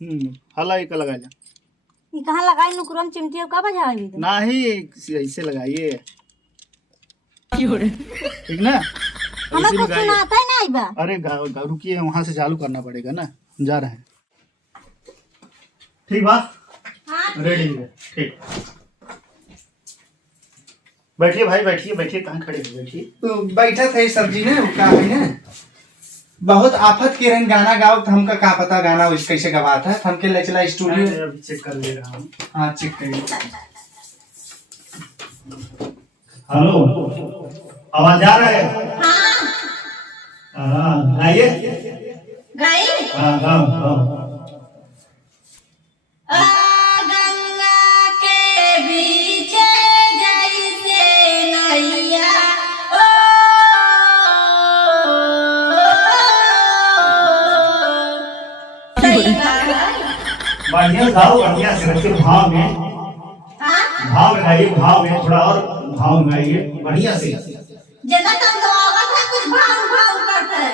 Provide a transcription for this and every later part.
हला एक लगाइला। ये कहाँ लगाई नुकरम चिमटी का बजावी दे नहीं ऐसे लगाइए ठीक ना। हमें कुछ सुनाता ही नहीं बा। अरे रुकिए वहां से चालू करना पड़ेगा ना, जा रहे हैं। ठीक बा रेडी है ठीक। बैठिए भाई बैठिए बैठिए, कहाँ खड़े हो बैठिए। तो बैठा थे सर जी ने का है ना बहुत आफत के रंग गाना गाओ तो हमका का पता गाना उस कैसे गवा था। हमके ले चला स्टूडियो अभी चेक कर ले रहा हूँ। हाँ चेक करिए। हेलो आवाज आ रहा है? हाँ गाइए। गाई हाँ गाओ गाओ। गंगा के बीच जैसे नैया ओ बढ़िया गाओ, बढ़िया से रखिए भाव में। भाव लगाइए, भाव में थोड़ा और भाव लगाइए बढ़िया से। जितना तुम गाओगे था कुछ भाव भाव करते हैं।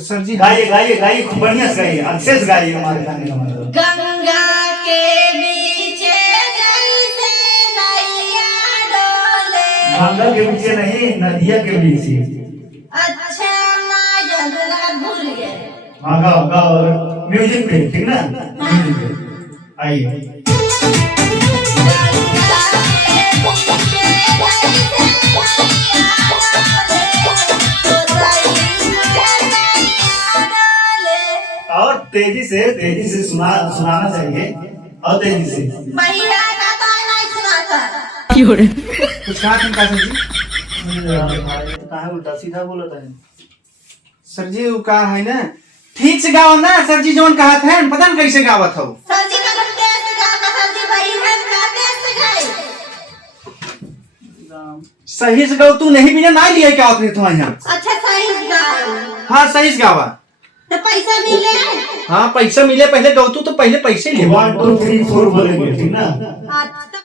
सर जी गाइए गाइए गाइए खूब बढ़िया से गाइए, अच्छे से गाइए हमारे गाने का मतलब। गंगा के बीच जैसे नैया डोले। गंगा के पीछे नहीं, नदिया के पीछे। अच्छा माँ जंगला भूल गए। हाँ गाओ गाओ और म्यूजिक पे ठीक ना, म्यूजिक पे आइए। और तेजी से सुनाना चाहिए और तेजी से। महिला का तो नहीं सुनाता। कुछ कहा था सर जी? कहाँ उल्टा सीधा बोला था सर जी वो कहा है ना ठीक से गाओ ना सर जी, जोन कहा था पता नहीं कैसे गावत हो। सर जी का लोग तेज से गाता, सर जी महिला का तेज से गाए। सही से गाओ, तू नहीं बिना ना लिया क्या उतने तो यहाँ। अच्छा सही से गाओ हाँ सही से गावा। तो पैसा मिले। हाँ पैसा मिले, पहले गाओ तू तो पहले पैसे ले। 1 2 3 4 बोलेंगे ठीक ना। अच्छा